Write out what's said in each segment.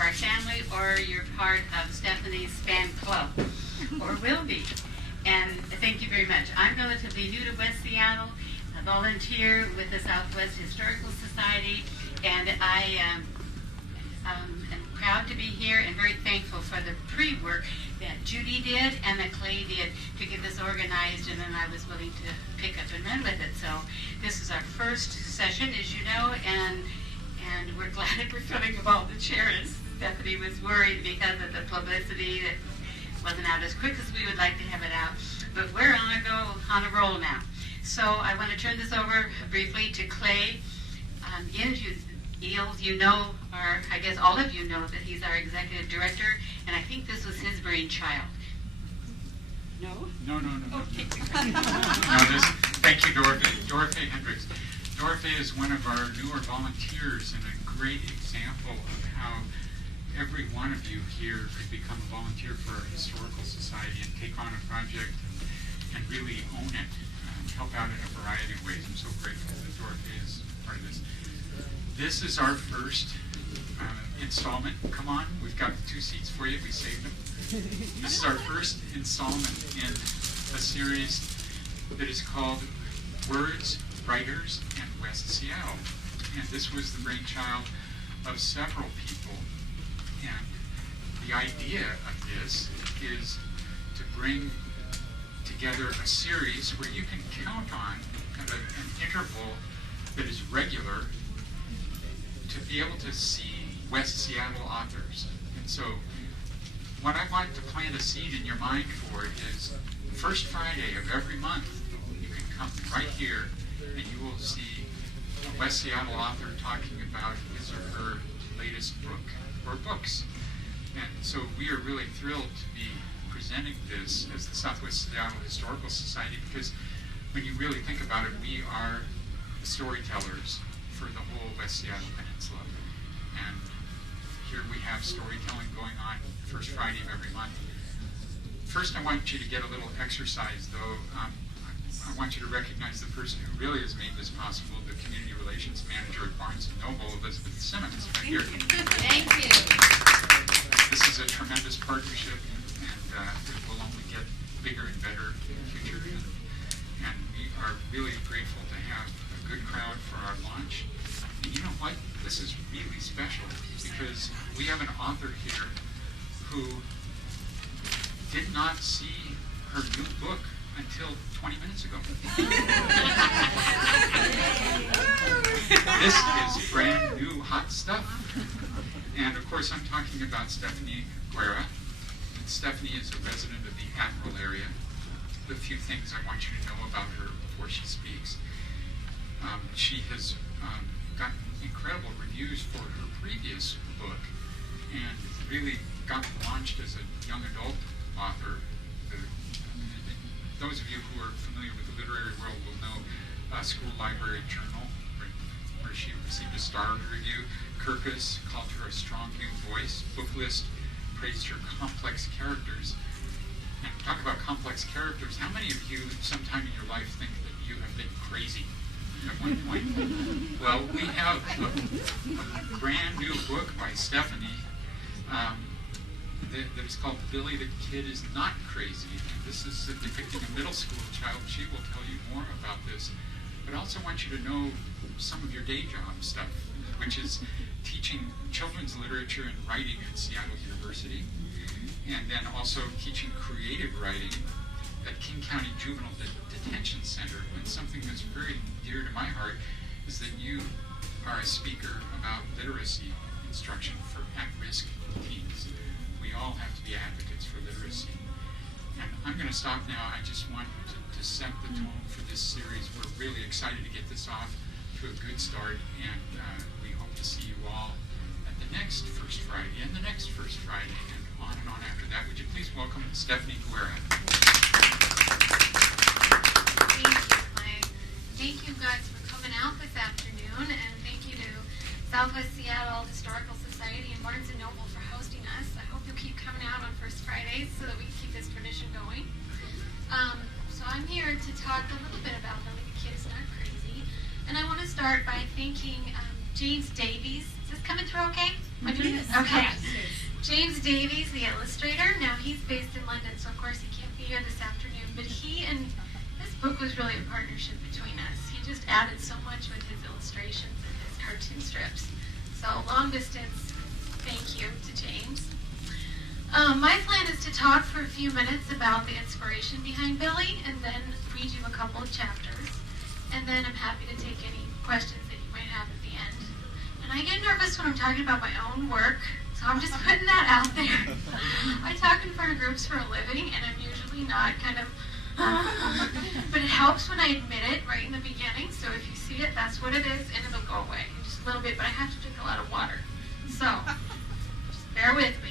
our family, or you're part of Stephanie's fan club, or will be. And thank you very much. I'm relatively new to West Seattle. I volunteer with the Southwest Historical Society, and I am proud to be here and very thankful for the pre-work that Judy did and that Clay did to get this organized, and then I was willing to pick up and run with it. So this is our first session, as you know, and we're glad that we're filling up all the chairs. Stephanie was worried because of the publicity that wasn't out as quick as we would like to have it out, but we're on a roll now. So I want to turn this over briefly to Clay. You know, or I guess all of you know that he's our executive director, and I think this was his brainchild. No? No. Okay. Thank you, Dora-Faye. Dora-Faye Hendricks. Dora-Faye is one of our newer volunteers and a great example of how every one of you here could become a volunteer for our historical society and take on a project and really own it, help out in a variety of ways. I'm so grateful that Dora-Faye is part of this. This is our first installment. Come on, we've got 2 seats for you. We saved them. This is our first installment in a series that is called Words, Writers, and West Seattle. And this was the brainchild of several people. And the idea of this is to bring together a series where you can count on kind of an interval that is regular to be able to see West Seattle authors. And so what I want to plant a seed in your mind for is first Friday of every month, you can come right here and you will see a West Seattle author talking about his or her latest book or books. And so we are really thrilled to be presenting this as the Southwest Seattle Historical Society, because when you really think about it, we are the storytellers for the whole West Seattle Peninsula. And here we have storytelling going on the first Friday of every month. First, I want you to get a little exercise, though. I want you to recognize the person who really has made this possible, the Community Relations Manager at Barnes Noble, Elizabeth Simmons, right here. Thank you. This is a tremendous partnership, and it will only get bigger and better in the future. And we are really grateful to have a good crowd for our launch. And you know what? This is really special because we have an author here who did not see her new book until 20 minutes ago. This is brand new hot stuff. And of course I'm talking about Stephanie Guerra. And Stephanie is a resident of the Admiral area. A few things I want you to know about her before she speaks. She has gotten incredible reviews for her previous book and really got launched as a young adult author. Those of you who are familiar with the literary world will know School Library Journal, where she received a star review. Kirkus called her a strong new voice. Booklist praised her complex characters. And talk about complex characters. How many of you sometime in your life think that you have been crazy at one point? Well, we have a brand new book by Stephanie that is called Billy the Kid is Not Crazy. And this is depicting a middle school child. She will tell you more about this. But I also want you to know some of your day job stuff, which is teaching children's literature and writing at Seattle University, and then also teaching creative writing at King County Juvenile Detention Center. And something that's very dear to my heart is that you are a speaker about literacy instruction for at-risk teens. We all have to be advocates for literacy. And I'm going to stop now. I just want to set the tone for this series. We're really excited to get this off to a good start, and we hope to see you all at the next First Friday and the next First Friday and on after that. Would you please welcome Stephanie Guerra? Thank you guys for coming out this afternoon, and thank you to Southwest Seattle Historical Society and Barnes Noble for hosting us. I hope you'll keep coming out on First Fridays so that we can keep this tradition going. So I'm here to talk a little bit about Billy the Kid is Not Crazy, and I want to start by thanking James Davies. Is this coming through okay? Okay. James Davies, the illustrator. Now, he's based in London, so of course he can't be here this afternoon. But he and this book was really a partnership between us. He just added so much with his illustrations and his cartoon strips. So, long distance, thank you to James. My plan is to talk for a few minutes about the inspiration behind Billy and then read you a couple of chapters. And then I'm happy to take any questions that you might have at the end. And I get nervous when I'm talking about my own work, so I'm just putting that out there. I talk in front of groups for a living, and I'm usually not kind of, but it helps when I admit it right in the beginning. So if you see it, that's what it is, and it'll go away in just a little bit, but I have to drink a lot of water. So just bear with me.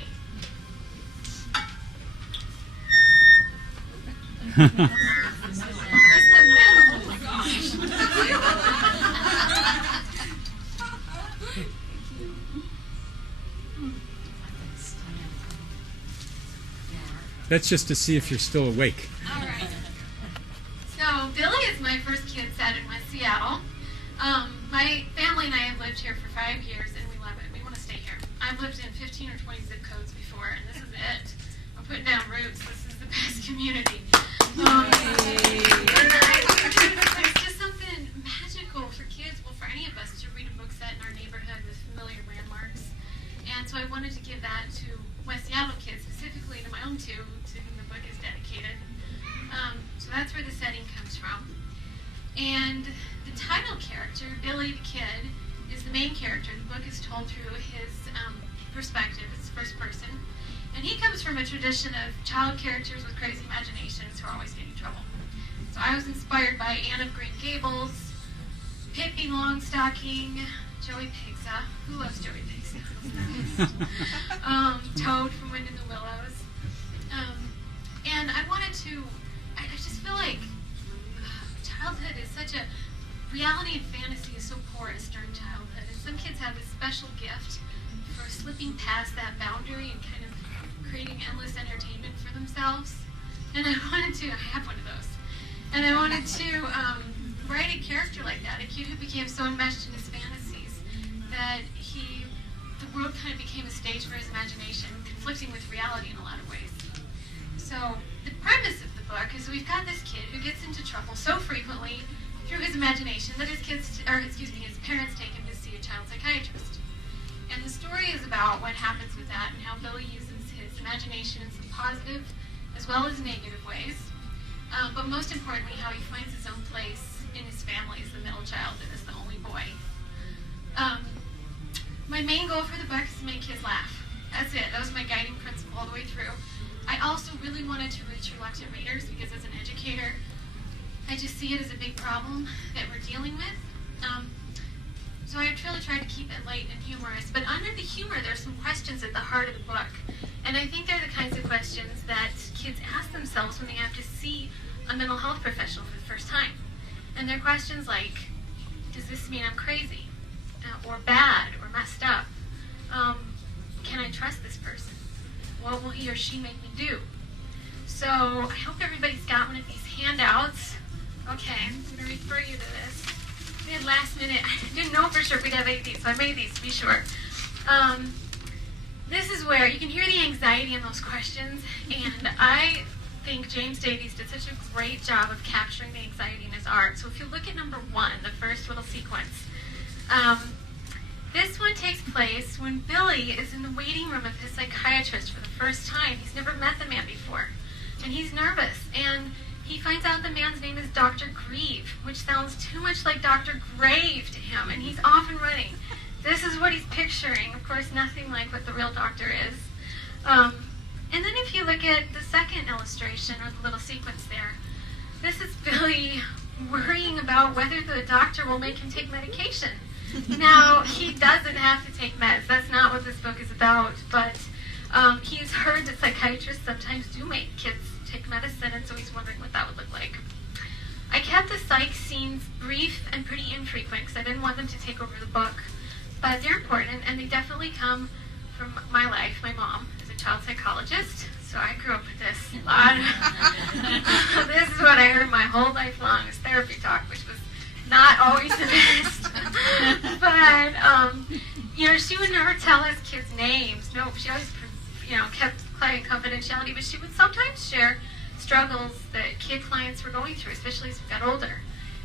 That's just to see if you're still awake. All right. So Billy is my first kid set in West Seattle. My family and I have lived here for 5 years, and we love it. We want to stay here. I've lived in 15 or 20 zip codes before, and this is it. I'm putting down roots. This is the best community. It's just something magical for kids, well, for any of us, to read a book set in our neighborhood with familiar landmarks. And so I wanted to give that to West Seattle kids, specifically to my own two, to whom the book is dedicated. So that's where the setting comes from. And the title character, Billy the Kid, is the main character. The book is told through his perspective. It's first person. And he comes from a tradition of child characters with crazy imaginations who are always getting in trouble. So I was inspired by Anne of Green Gables, Pippi Longstocking, Joey Pigsa. Who loves Joey Pigsa? Toad from Wind in the Willows. And I wanted to, I just feel like childhood is such a, reality and fantasy is so porous during childhood. And some kids have this special gift for slipping past that boundary and kind of creating endless entertainment for themselves. And I wanted to, I have one of those. And I wanted to write a character like that, a kid who became so enmeshed in his fantasies that the world kind of became a stage for his imagination, conflicting with reality in a lot of ways. So the premise of the book is we've got this kid who gets into trouble so frequently through his imagination that his parents take him to see a child psychiatrist. And the story is about what happens with that and how Billy uses his imagination in some positive as well as negative ways. But most importantly, how he finds his own place in his family as the middle child and as the only boy. My main goal for the book is to make kids laugh. That's it. That was my guiding principle all the way through. I also really wanted to reach reluctant readers because as an educator, I just see it as a big problem that we're dealing with. So I really tried to keep it light and humorous. But under the humor, there's some questions at the heart of the book. And I think they're the kinds of questions that kids ask themselves when they have to see a mental health professional for the first time. And they're questions like, does this mean I'm crazy? Or bad? Or messed up? Can I trust this person? What will he or she make me do? So I hope everybody's got one of these handouts. Okay, I'm going to refer you to this. We had last minute, I didn't know for sure if we'd have any of these, so I made these to be sure. This is where you can hear the anxiety in those questions, and I think James Davies did such a great job of capturing the anxiety in his art. So if you look at number 1, the first little sequence, this one takes place when Billy is in the waiting room of his psychiatrist for the first time. He's never met the man before, and he's nervous, and he finds out the man's name is Dr. Grieve, which sounds too much like Dr. Grave to him, and he's off and running. This is what he's picturing. Of course, nothing like what the real doctor is. And then if you look at the second illustration, or the little sequence there, this is Billy worrying about whether the doctor will make him take medication. Now, he doesn't have to take meds. That's not what this book is about, but he's heard that psychiatrists sometimes do make kids take medicine, and so he's wondering what that would look like. I kept the psych scenes brief and pretty infrequent because I didn't want them to take over the book, but they're important, and they definitely come from my life. My mom is a child psychologist, so I grew up with this a lot. This is what I heard my whole life long, is therapy talk, which was not always the best. But she would never tell his kids' names. No, she always, kept client confidentiality, but she would sometimes share struggles that kid clients were going through, especially as we got older.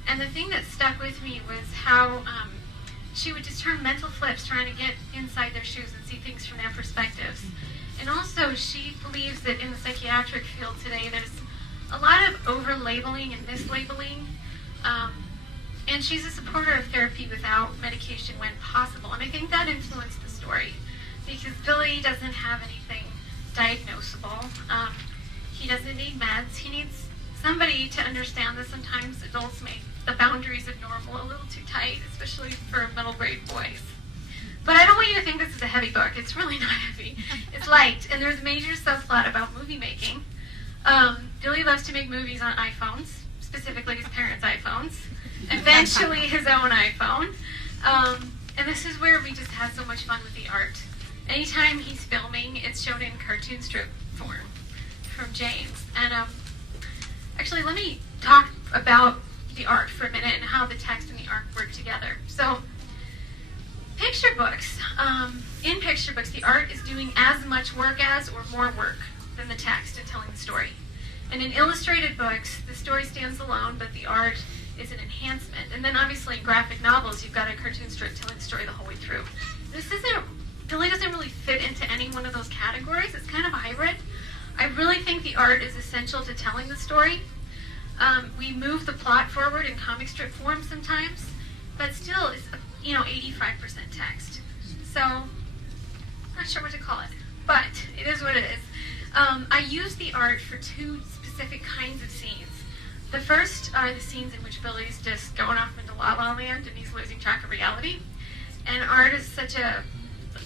And the thing that stuck with me was how she would just turn mental flips trying to get inside their shoes and see things from their perspectives. And also, she believes that in the psychiatric field today, there's a lot of over-labeling and mislabeling. And she's a supporter of therapy without medication when possible. And I think that influenced the story, because Billy doesn't have anything diagnosable. He doesn't need meds. He needs somebody to understand that sometimes adults make the boundaries of normal a little too tight, especially for middle grade boys. But I don't want you to think this is a heavy book. It's really not heavy. It's light, and there's a major subplot about movie making. Billy loves to make movies on iPhones, specifically his parents' iPhones, eventually his own iPhone. And this is where we just have so much fun with the art. Anytime he's filming, it's shown in cartoon strip form from James. And actually, let me talk about the art for a minute and how the text and the art work together. So, picture books. In picture books, the art is doing as much work as or more work than the text in telling the story. And in illustrated books, the story stands alone, but the art is an enhancement. And then obviously in graphic novels, you've got a cartoon strip telling the story the whole way through. Billy doesn't really fit into any one of those categories. It's kind of a hybrid. I really think the art is essential to telling the story. We move the plot forward in comic strip form sometimes, but still it's 85% text. So, not sure what to call it, but it is what it is. I use the art for two specific kinds of scenes. The first are the scenes in which Billy's just going off into La La Land and he's losing track of reality. And art is such a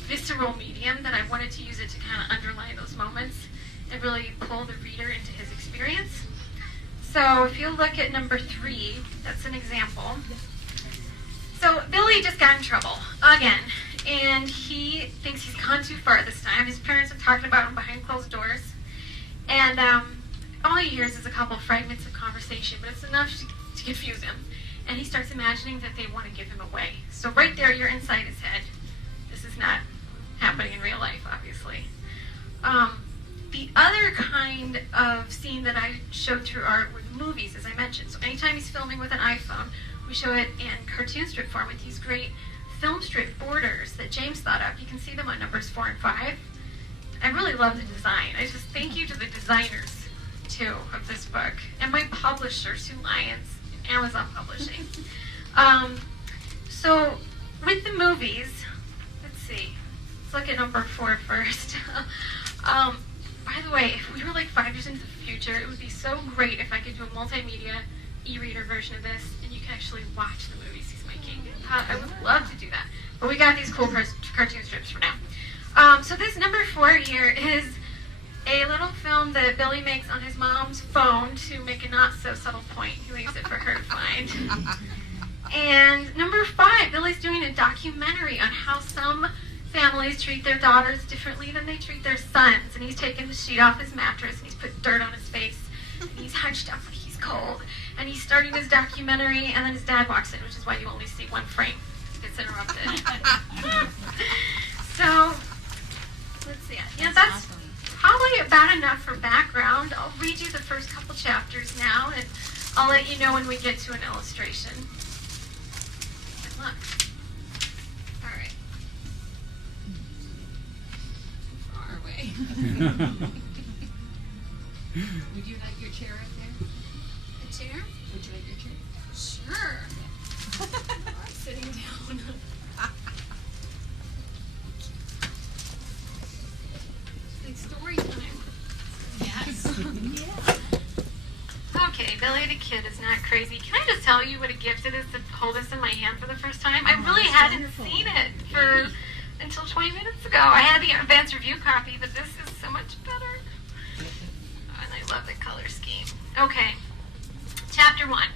visceral medium that I wanted to use it to kind of underline those moments and really pull the reader into his experience. So if you look at number 3, that's an example. So Billy just got in trouble again, and he thinks he's gone too far this time. His parents are talking about him behind closed doors, and all he hears is a couple fragments of conversation, but it's enough to confuse him. And he starts imagining that they want to give him away. So right there, you're inside his head. This is not happening in real life, obviously. The other kind of scene that I showed through art were movies, as I mentioned. So anytime he's filming with an iPhone, we show it in cartoon strip form with these great film strip borders that James thought up. You can see them on numbers 4 and 5. I really love the design. I just thank you to the designers, too, of this book. And my publisher, Sue Lyons, Amazon Publishing. So with the movies, let's see. Let's look at number 4 first. By the way, if we were like 5 years into the future, it would be so great if I could do a multimedia e-reader version of this and you can actually watch the movies he's making. I would love to do that. But we got these cool cartoon strips for now. So this number 4 here is a little film that Billy makes on his mom's phone to make a not so subtle point. He leaves it for her to find. And number 5, Billy's doing a documentary on how some families treat their daughters differently than they treat their sons. And he's taken the sheet off his mattress and he's put dirt on his face. And he's hunched up like he's cold. And he's starting his documentary, and then his dad walks in, which is why you only see one frame. It gets interrupted. So, let's see. Yeah, that's probably about enough for background. I'll read you the first couple chapters now, and I'll let you know when we get to an illustration. Good luck. All right. Far away. Would you like your chair up there? A chair? Would you like your chair? Sure. I'm sitting down. Like story time. Yes. Okay, Billy the Kid is not crazy. Can I just tell you what a gift it is to hold this in my hand for the first time? I really hadn't seen it until 20 minutes ago. I had the advanced review copy, but this is so much better. And I love the color scheme. Okay, chapter 1.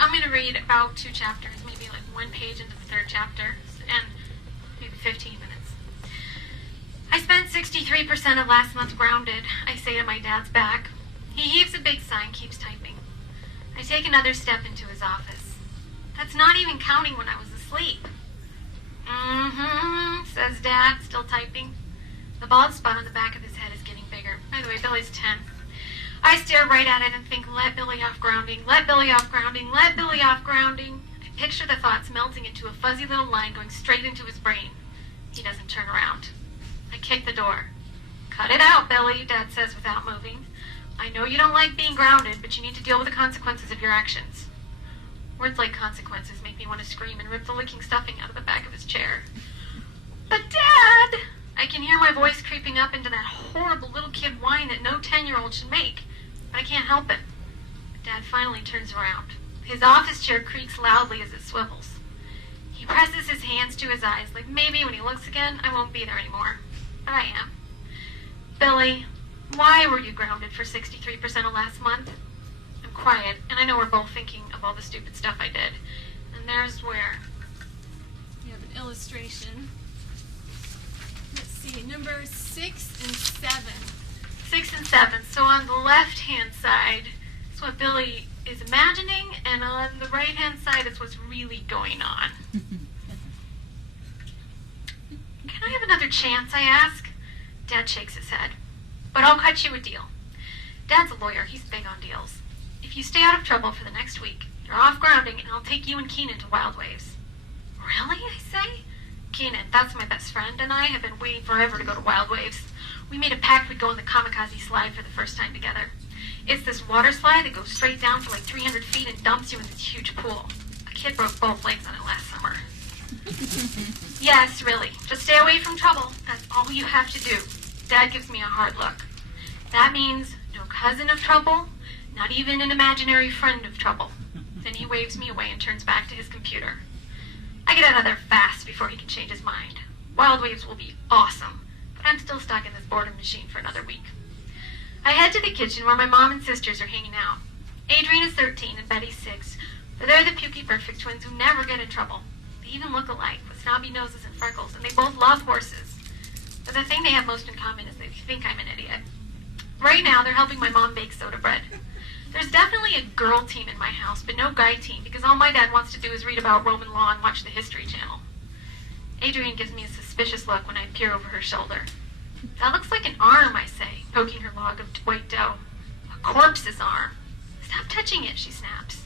I'm going to read about 2 chapters, maybe like 1 page into the 3rd chapter, and maybe 15 minutes. I spent 63% of last month grounded, I say to my dad's back. He heaves a big sigh and keeps typing. I take another step into his office. That's not even counting when I was asleep. Mm-hmm, says Dad, still typing. The bald spot on the back of his head is getting bigger. By the way, Billy's 10. I stare right at it and think, let Billy off grounding, let Billy off grounding, let Billy off grounding. I picture the thoughts melting into a fuzzy little line going straight into his brain. He doesn't turn around. I kick the door. Cut it out, Billy, Dad says without moving. I know you don't like being grounded, but you need to deal with the consequences of your actions. Words like consequences make me want to scream and rip the licking stuffing out of the back of his chair. But Dad! I can hear my voice creeping up into that horrible little kid whine that no 10-year-old should make, but I can't help it. Dad finally turns around. His office chair creaks loudly as it swivels. He presses his hands to his eyes, like maybe when he looks again, I won't be there anymore. But I am. Billy, why were you grounded for 63% of last month? I'm quiet, and I know we're both thinking of all the stupid stuff I did. And there's where. You have an illustration. Let's see, number 6 and 7. 6 and 7. So on the left-hand side is what Billy is imagining, and on the right-hand side is what's really going on. Can I have another chance, I ask? Dad shakes his head. But I'll cut you a deal. Dad's a lawyer. He's big on deals. If you stay out of trouble for the next week, you're off grounding, and I'll take you and Keenan to Wild Waves. Really, I say? Keenan, that's my best friend, and I have been waiting forever to go to Wild Waves. We made a pact we'd go on the kamikaze slide for the first time together. It's this water slide that goes straight down for like 300 feet and dumps you in this huge pool. A kid broke both legs on it last summer. Yes, really. Just stay away from trouble. That's all you have to do. Dad gives me a hard look. That means no cousin of trouble, not even an imaginary friend of trouble. Then he waves me away and turns back to his computer. I get out of there fast before he can change his mind. Wild Waves will be awesome, but I'm still stuck in this boredom machine for another week. I head to the kitchen where my mom and sisters are hanging out. Adrian is 13 and Betty's 6, but they're the pukey perfect twins who never get in trouble. They even look alike, with snobby noses and freckles, and they both love horses. But the thing they have most in common is they think I'm an idiot. Right now, they're helping my mom bake soda bread. There's definitely a girl team in my house, but no guy team, because all my dad wants to do is read about Roman law and watch the History Channel. Adrian gives me a suspicious look when I peer over her shoulder. That looks like an arm, I say, poking her log of white dough. A corpse's arm. Stop touching it, she snaps.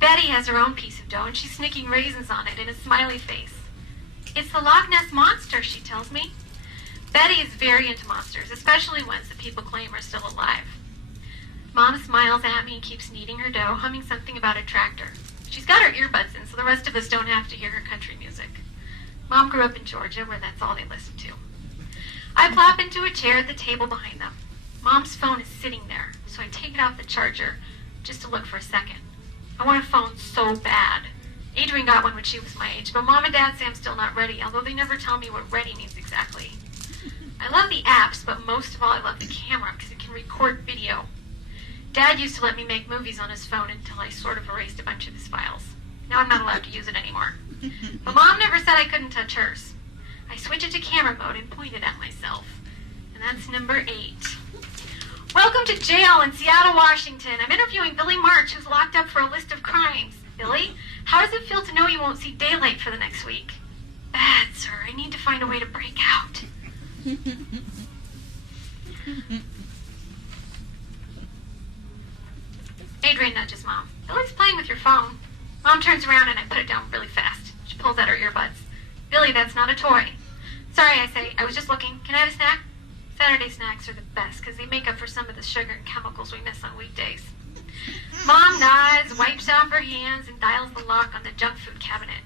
Betty has her own piece of dough, and she's snicking raisins on it in a smiley face. It's the Loch Ness Monster, she tells me. Betty is very into monsters, especially ones that people claim are still alive. Mom smiles at me and keeps kneading her dough, humming something about a tractor. She's got her earbuds in, so the rest of us don't have to hear her country music. Mom grew up in Georgia, where that's all they listen to. I plop into a chair at the table behind them. Mom's phone is sitting there, so I take it off the charger just to look for a second. I want a phone so bad. Adrian got one when she was my age, but Mom and Dad say I'm still not ready, although they never tell me what ready means exactly. I love the apps, but most of all I love the camera because it can record video. Dad used to let me make movies on his phone until I sort of erased a bunch of his files. Now I'm not allowed to use it anymore. But Mom never said I couldn't touch hers. I switch it to camera mode and point it at myself. And that's number 8. Welcome to jail in Seattle, Washington. I'm interviewing Billy March, who's locked up for a list of crimes. Billy, how does it feel to know you won't see daylight for the next week? Bad, sir. I need to find a way to break out. Adrian nudges Mom. Billy's playing with your phone. Mom turns around and I put it down really fast. She pulls out her earbuds. Billy, that's not a toy. Sorry, I say. I was just looking. Can I have a snack? Saturday snacks are the best because they make up for some of the sugar and chemicals we miss on weekdays. Mom nods, wipes off her hands, and dials the lock on the junk food cabinet.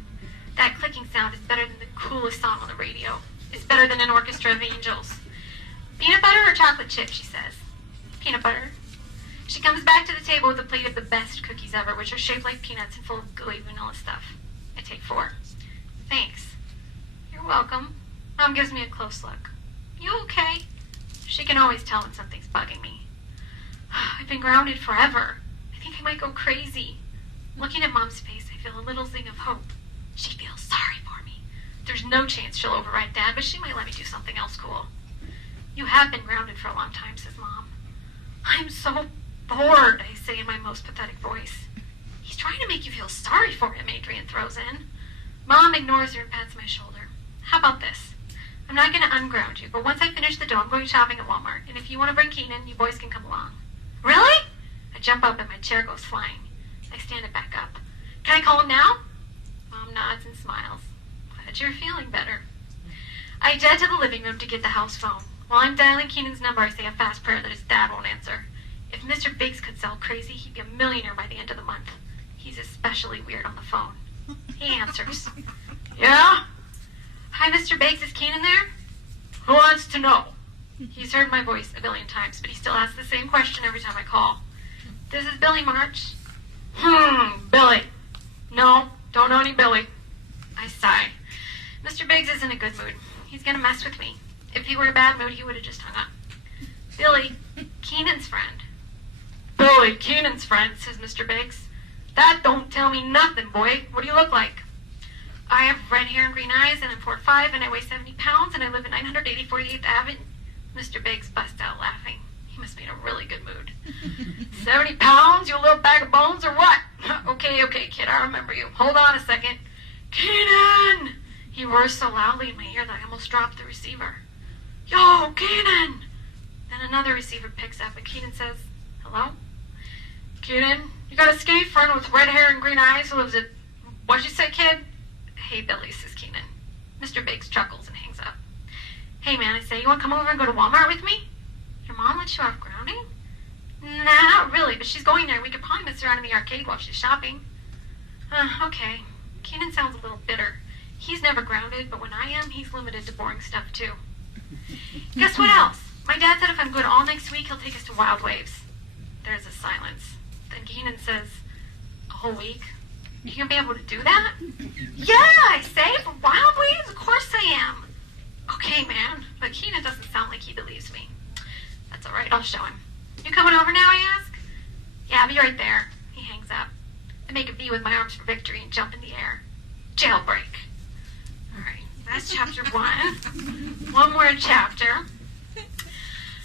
That clicking sound is better than the coolest song on the radio. It's better than an orchestra of angels. Peanut butter or chocolate chip, she says. Peanut butter. She comes back to the table with a plate of the best cookies ever, which are shaped like peanuts and full of gooey vanilla stuff. I take 4. Thanks. You're welcome. Mom gives me a close look. You okay? She can always tell when something's bugging me. I've been grounded forever. I think I might go crazy. Looking at Mom's face, I feel a little zing of hope. She feels sorry for me. There's no chance she'll override Dad, but she might let me do something else cool. You have been grounded for a long time, says Mom. I'm so bored, I say in my most pathetic voice. He's trying to make you feel sorry for him, Adrian throws in. Mom ignores her and pats my shoulder. How about this? I'm not going to unground you, but once I finish the dough, I'm going shopping at Walmart, and if you want to bring Keenan, you boys can come along. Really? I jump up and my chair goes flying. I stand it back up. Can I call him now? Mom nods and smiles. Glad you're feeling better. I jet to the living room to get the house phone. While I'm dialing Keenan's number, I say a fast prayer that his dad won't answer. If Mr. Biggs could sell crazy, he'd be a millionaire by the end of the month. He's especially weird on the phone. He answers. Yeah? Hi, Mr. Biggs, is Keenan there? Who wants to know? He's heard my voice a billion times, but he still asks the same question every time I call. This is Billy March. Billy. No, don't know any Billy. I sigh. Mr. Biggs is in a good mood. He's gonna mess with me. If he were in a bad mood, he would have just hung up. Billy, Keenan's friend. Billy, Keenan's friend, says Mr. Biggs. That don't tell me nothing, boy. What do you look like? I have red hair and green eyes, and I'm 4'5", and I weigh 70 pounds, and I live at 980 48th Avenue. Mr. Biggs busts out laughing. He must be in a really good mood. 70 pounds, you little bag of bones, or what? Okay, kid, I remember you. Hold on a second. Keenan! He roars so loudly in my ear that I almost dropped the receiver. Yo, Keenan! Then another receiver picks up, and Keenan says, hello? Keenan, you got a skinny friend with red hair and green eyes who lives at... What'd you say, kid? Hey, Billy, says Keenan. Mr. Biggs chuckles and hangs up. Hey, man, I say, you want to come over and go to Walmart with me? Your mom let you off grounding? Nah, not really, but she's going there. We could probably mess around in the arcade while she's shopping. Okay. Keenan sounds a little bitter. He's never grounded, but when I am, he's limited to boring stuff, too. Guess what else? My dad said if I'm good all next week, he'll take us to Wild Waves. There's a silence. Then Keenan says, a whole week? You gonna be able to do that? Yeah, I say, for Wild Waves? Of course I am. Okay, man, but Keenan doesn't sound like he believes me. That's all right, I'll show him. You coming over now, I ask? Yeah, I'll be right there. He hangs up. I make a V with my arms for victory and jump in the air. Jailbreak. All right, that's chapter 1. One more chapter.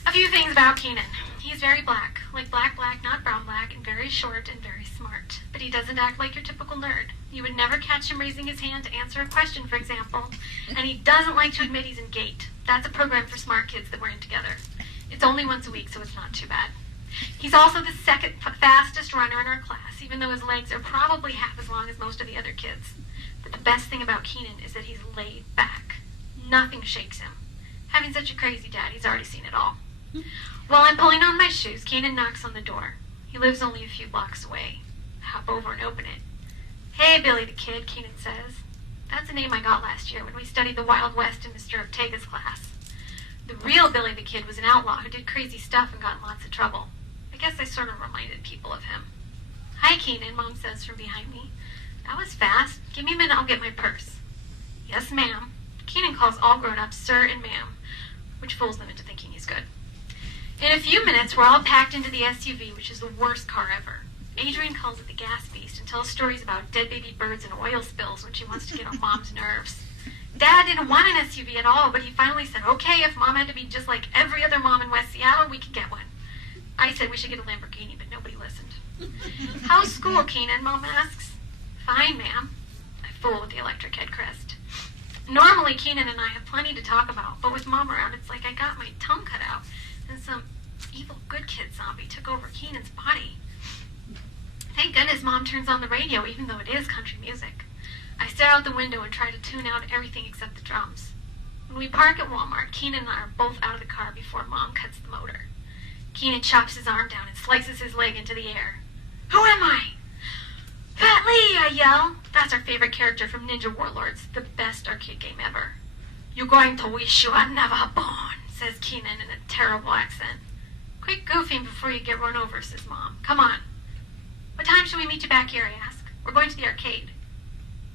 A few things about Keenan. He's very black, like black, not brown black, and very short and very smart. But he doesn't act like your typical nerd. You would never catch him raising his hand to answer a question, for example. And he doesn't like to admit he's in GATE. That's a program for smart kids that we're in together. It's only once a week, so it's not too bad. He's also the second fastest runner in our class, even though his legs are probably half as long as most of the other kids. But the best thing about Keenan is that he's laid back. Nothing shakes him. Having such a crazy dad, he's already seen it all. While I'm pulling on my shoes, Keenan knocks on the door. He lives only a few blocks away. I hop over and open it. Hey, Billy the Kid, Keenan says. That's a name I got last year when we studied the Wild West in Mr. Ortega's class. The real Billy the Kid was an outlaw who did crazy stuff and got in lots of trouble. I guess I sort of reminded people of him. Hi, Keenan, Mom says from behind me. That was fast. Give me a minute, I'll get my purse. Yes, ma'am. Keenan calls all grown-ups sir and ma'am, which fools them into thinking he's good. In a few minutes, we're all packed into the SUV, which is the worst car ever. Adrian calls it the gas beast and tells stories about dead baby birds and oil spills when she wants to get on Mom's nerves. Dad didn't want an SUV at all, but he finally said, okay, if Mom had to be just like every other mom in West Seattle, we could get one. I said we should get a Lamborghini, but nobody listened. How's school, Keenan? Mom asks. Fine, ma'am. I fool with the electric head crest. Normally, Keenan and I have plenty to talk about, but with Mom around, it's like I got my tongue cut out, and some evil good kid zombie took over Keenan's body. Thank goodness Mom turns on the radio, even though it is country music. I stare out the window and try to tune out everything except the drums. When we park at Walmart, Keenan and I are both out of the car before Mom cuts the motor. Keenan chops his arm down and slices his leg into the air. Who am I? Fat Lee, I yell. That's our favorite character from Ninja Warlords, the best arcade game ever. You're going to wish you were never born, says Keenan in a terrible accent. Quit goofing before you get run over, says Mom. Come on. What time should we meet you back here, I ask. We're going to the arcade.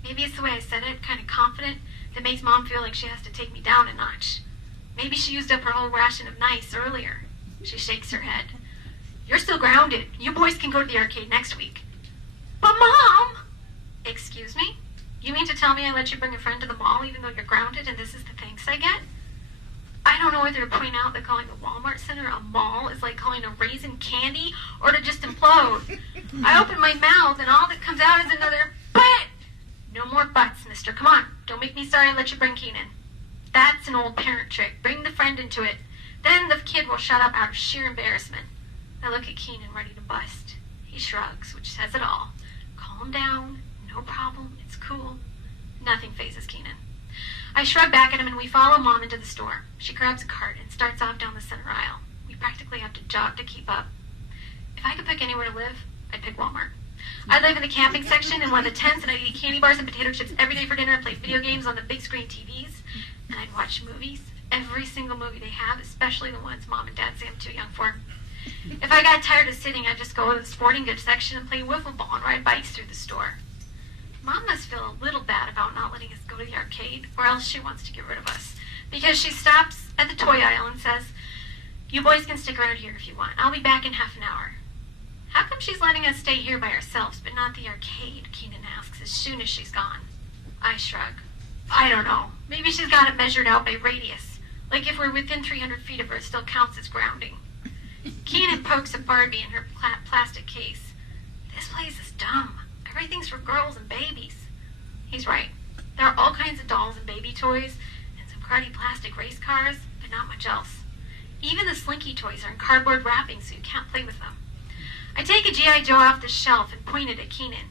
Maybe it's the way I said it, kind of confident, that makes Mom feel like she has to take me down a notch. Maybe she used up her whole ration of nice earlier. She shakes her head. You're still grounded. You boys can go to the arcade next week. But Mom! Excuse me? You mean to tell me I let you bring a friend to the mall even though you're grounded and this is the thanks I get? I don't know whether to point out that calling the Walmart Center a mall is like calling a raisin candy or to just implode. I open my mouth and all that comes out is another BIT! No more buts, mister. Come on. Don't make me sorry I let you bring Keenan. That's an old parent trick. Bring the friend into it. Then the kid will shut up out of sheer embarrassment. I look at Keenan, ready to bust. He shrugs, which says it all. Calm down. No problem. It's cool. Nothing phases Keenan. I shrug back at him and we follow Mom into the store. She grabs a cart and starts off down the center aisle. We practically have to jog to keep up. If I could pick anywhere to live, I'd pick Walmart. I'd live in the camping section in one of the tents, and I'd eat candy bars and potato chips every day for dinner and play video games on the big screen TVs. And I'd watch movies, every single movie they have, especially the ones Mom and Dad say I'm too young for. If I got tired of sitting, I'd just go to the sporting goods section and play wiffle ball and ride bikes through the store. Mom must feel a little bad about not letting us go to the arcade, or else she wants to get rid of us. Because she stops at the toy aisle and says, "You boys can stick around here if you want. I'll be back in half an hour." How come she's letting us stay here by ourselves, but not the arcade? Keenan asks as soon as she's gone. I shrug. I don't know. Maybe she's got it measured out by radius. Like if we're within 300 feet of her, it still counts as grounding. Keenan pokes a Barbie in her plastic case. This place is dumb. Everything's for girls and babies. He's right. There are all kinds of dolls and baby toys, and some cruddy plastic race cars, but not much else. Even the Slinky toys are in cardboard wrapping, so you can't play with them. I take a G.I. Joe off the shelf and point it at Keenan.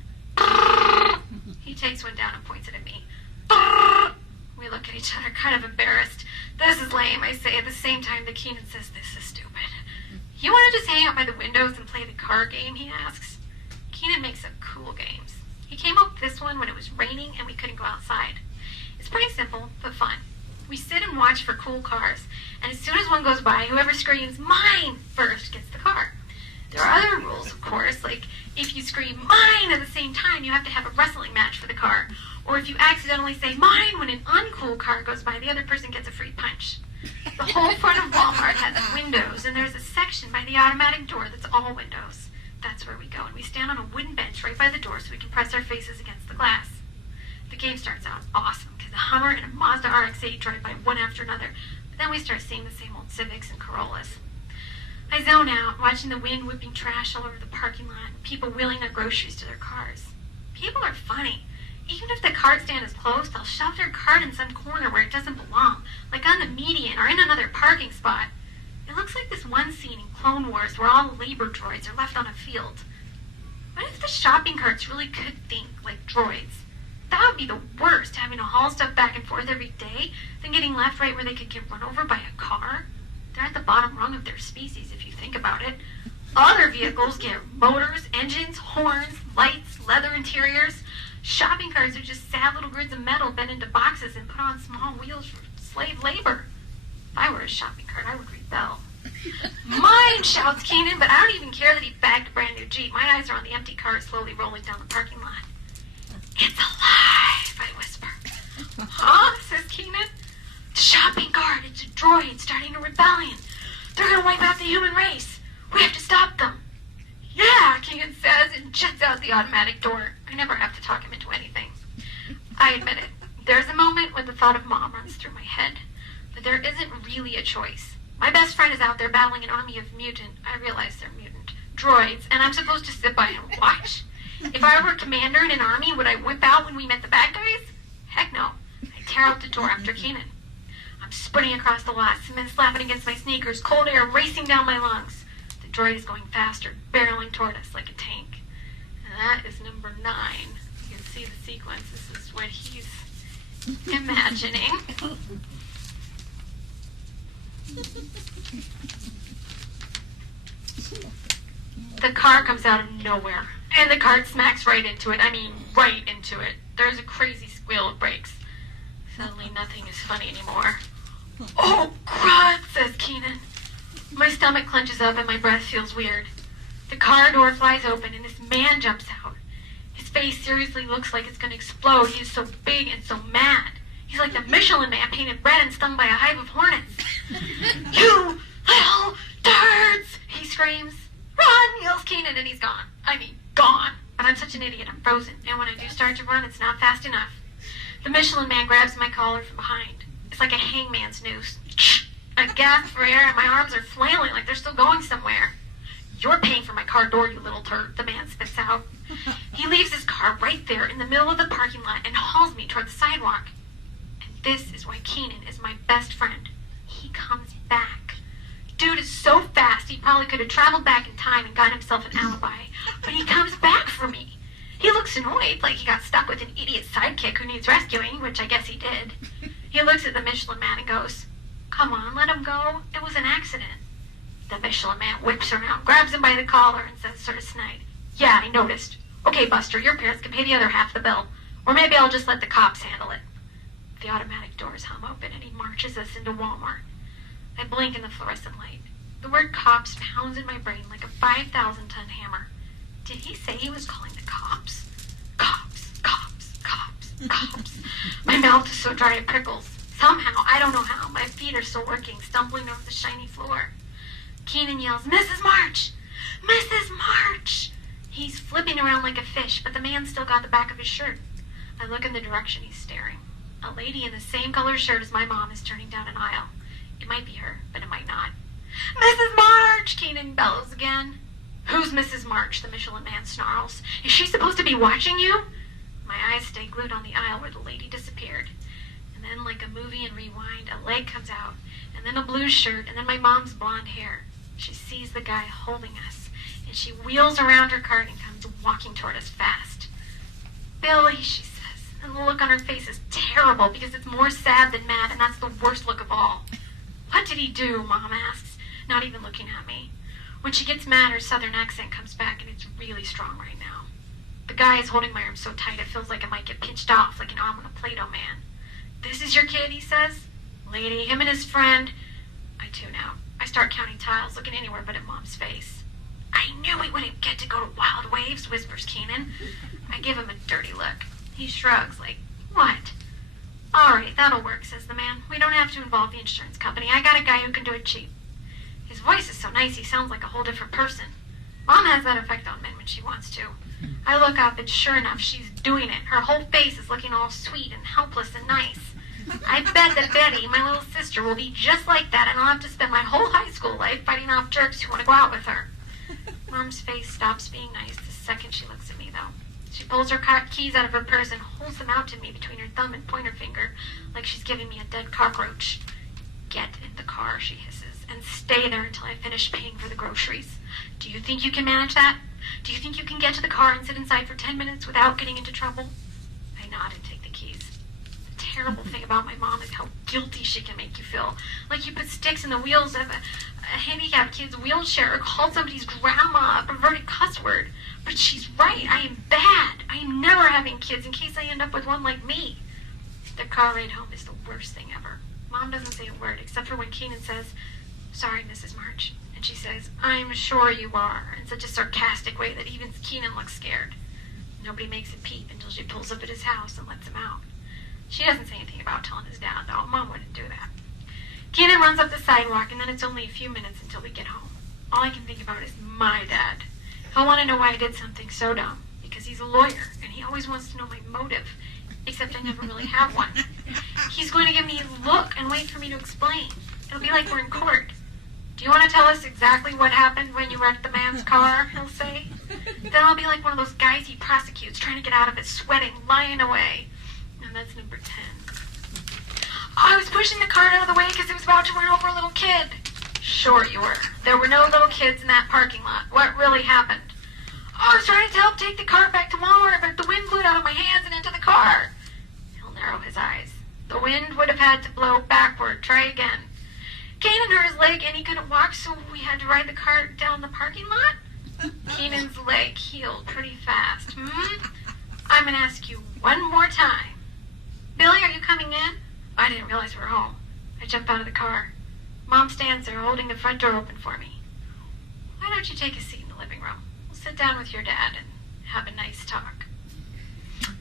He takes one down and points it at me. We look at each other, kind of embarrassed. This is lame, I say at the same time that Keenan says this is stupid. You want to just hang out by the windows and play the car game, he asks. Keenan makes up cool games. He came up with this one when it was raining and we couldn't go outside. It's pretty simple, but fun. We sit and watch for cool cars, and as soon as one goes by, whoever screams, "Mine!" first gets the car. There are other rules, of course, like if you scream "mine" at the same time, you have to have a wrestling match for the car. Or if you accidentally say "mine" when an uncool car goes by, the other person gets a free punch. The whole front of Walmart has windows, and there's a section by the automatic door that's all windows. That's where we go, and we stand on a wooden bench right by the door so we can press our faces against the glass. The game starts out awesome, because a Hummer and a Mazda RX-8 drive by one after another, but then we start seeing the same old Civics and Corollas. I zone out, watching the wind whipping trash all over the parking lot and people wheeling their groceries to their cars. People are funny. Even if the cart stand is closed, they'll shove their cart in some corner where it doesn't belong, like on the median or in another parking spot. It looks like this one scene in Clone Wars where all the labor droids are left on a field. What if the shopping carts really could think like droids? That would be the worst, having to haul stuff back and forth every day, than getting left right where they could get run over by a car. They're at the bottom rung of their species, if you think about it. Other vehicles get motors, engines, horns, lights, leather interiors. Shopping carts are just sad little grids of metal bent into boxes and put on small wheels for slave labor. If I were a shopping cart, I would rebel. "Mine!" shouts Keenan, but I don't even care that he bagged a brand new Jeep. My eyes are on the empty car slowly rolling down the parking lot. "It's alive," I whisper. "Huh?" says Keenan. "The shopping cart, it's a droid starting a rebellion. They're going to wipe out the human race. We have to stop them." "Yeah," Keenan says and jets out the automatic door. I never have to talk him into anything. I admit it. There's a moment when the thought of Mom runs through my head. But there isn't really a choice. My best friend is out there battling an army of I realize they're mutant, droids, and I'm supposed to sit by and watch. If I were a commander in an army, would I whip out when we met the bad guys? Heck no. I tear out the door after Keenan. I'm sprinting across the lot, cement slapping against my sneakers, cold air racing down my lungs. The droid is going faster, barreling toward us like a tank. And that is number 9. You can see the sequence. This is what he's imagining. The car comes out of nowhere, and the cart smacks right into it. I mean, right into it. There's a crazy squeal of brakes. Suddenly, nothing is funny anymore. "Oh, crud," says Keenan. My stomach clenches up and my breath feels weird. The car door flies open, and this man jumps out. His face seriously looks like it's going to explode. He is so big and so mad. He's like the Michelin Man painted red and stung by a hive of hornets. "You little turds!" he screams. "Run!" yells Keenan, and he's gone. I mean, gone. But I'm such an idiot, I'm frozen. And when I do start to run, it's not fast enough. The Michelin Man grabs my collar from behind. It's like a hangman's noose. I gasp for air, and my arms are flailing like they're still going somewhere. "You're paying for my car door, you little turd," the man spits out. He leaves his car right there in the middle of the parking lot and hauls me toward the sidewalk. And this is why Keenan is my best friend. He comes back. Dude is so fast, he probably could have traveled back in time and got himself an alibi. But he comes back for me. He looks annoyed, like he got stuck with an idiot sidekick who needs rescuing, which I guess he did. He looks at the Michelin Man and goes, "Come on, let him go. It was an accident." The Michelin Man whips around, grabs him by the collar, and says sort of snide, "Yeah, I noticed. Okay, Buster, your parents can pay the other half of the bill. Or maybe I'll just let the cops handle it." The automatic doors hum open and he marches us into Walmart. I blink in the fluorescent light. The word cops pounds in my brain like a 5,000-ton hammer. Did he say he was calling the cops? Cops, cops, cops, cops. My mouth is so dry it prickles. Somehow, I don't know how, my feet are still working, stumbling over the shiny floor. Keenan yells, "Mrs. March! Mrs. March!" He's flipping around like a fish, but the man's still got the back of his shirt. I look in the direction he's staring. A lady in the same color shirt as my mom is turning down an aisle. It might be her, but it might not. "Mrs. March!" Keenan bellows again. "Who's Mrs. March?" the Michelin Man snarls. "Is she supposed to be watching you?" My eyes stay glued on the aisle where the lady disappeared. And then, like a movie in rewind, a leg comes out, and then a blue shirt, and then my mom's blonde hair. She sees the guy holding us, and she wheels around her cart and comes walking toward us fast. "Billy," she says, and the look on her face is terrible because it's more sad than mad, and that's the worst look of all. "What did he do?" Mom asks, not even looking at me. When she gets mad, her southern accent comes back, and it's really strong right now. The guy is holding my arm so tight it feels like it might get pinched off like an arm on a Play-Doh man. "This is your kid," he says. "Lady, him and his friend." I tune out. I start counting tiles, looking anywhere but at Mom's face. "I knew we wouldn't get to go to Wild Waves," whispers Keenan. I give him a dirty look. He shrugs like, "What?" "All right, that'll work," says the man. "We don't have to involve the insurance company. I got a guy who can do it cheap." His voice is so nice he sounds like a whole different person. Mom has that effect on men when she wants to. I look up and sure enough, she's doing it. Her whole face is looking all sweet and helpless and nice. I bet that Betty, my little sister, will be just like that, and I'll have to spend my whole high school life fighting off jerks who want to go out with her. Mom's face stops being nice the second she looks at me, though. She pulls her keys out of her purse and holds them out to me between her thumb and pointer finger, like she's giving me a dead cockroach. "Get in the car," she hisses, "and stay there until I finish paying for the groceries. Do you think you can manage that? Do you think you can get to the car and sit inside for 10 minutes without getting into trouble?" I nod and take the keys. The terrible thing about my mom is how guilty she can make you feel. Like you put sticks in the wheels of a handicapped kid's wheelchair or called somebody's grandma a perverted cuss word. But she's right. I am bad. I am never having kids in case I end up with one like me. The car ride home is the worst thing ever. Mom doesn't say a word except for when Keenan says, "Sorry, Mrs. March." And she says, "I'm sure you are," in such a sarcastic way that even Keenan looks scared. Nobody makes a peep until she pulls up at his house and lets him out. She doesn't say anything about telling his dad, though. Mom wouldn't do that. Keenan runs up the sidewalk, and then it's only a few minutes until we get home. All I can think about is my dad. He'll want to know why I did something so dumb, because he's a lawyer, and he always wants to know my motive, except I never really have one. He's going to give me a look and wait for me to explain. It'll be like we're in court. "Do you want to tell us exactly what happened when you wrecked the man's car?" he'll say. Then I'll be like one of those guys he prosecutes, trying to get out of it, sweating, lying away. And that's number 10. "I was pushing the cart out of the way because it was about to run over a little kid." "Sure you were. There were no little kids in that parking lot. What really happened?" "I was trying to help take the cart back to Walmart, but the wind blew it out of my hands and into the car." He'll narrow his eyes. "The wind would have had to blow backward. Try again." "Keenan hurt his leg and he couldn't walk, so we had to ride the cart down the parking lot." Keenan's leg healed pretty fast. "I'm going to ask you one more time. Billy, are you coming in?" I didn't realize we were home. I jump out of the car. Mom stands there holding the front door open for me. "Why don't you take a seat in the living room? We'll sit down with your dad and have a nice talk."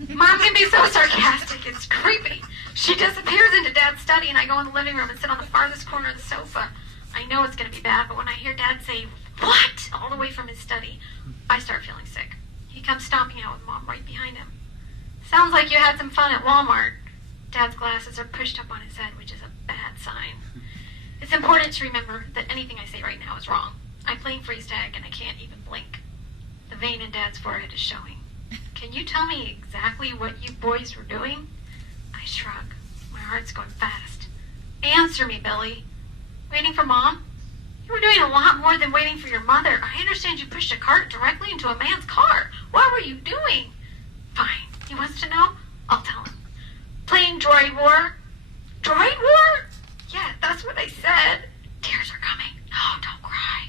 Mom can be so sarcastic, it's creepy. She disappears into Dad's study, and I go in the living room and sit on the farthest corner of the sofa. I know it's going to be bad, but when I hear Dad say, "What?" all the way from his study, I start feeling sick. He comes stomping out with Mom right behind him. "Sounds like you had some fun at Walmart." Dad's glasses are pushed up on his head, which is a bad sign. It's important to remember that anything I say right now is wrong. I'm playing freeze tag and I can't even blink. The vein in Dad's forehead is showing. Can you tell me exactly what you boys were doing? I shrug. My heart's going fast. Answer me, Billy. Waiting for Mom? You were doing a lot more than waiting for your mother. I understand you pushed a cart directly into a man's car. What were you doing? Fine. He wants to know? I'll tell him. Playing droid war? Droid war? Yeah, that's what I said. Tears are coming. No, don't cry.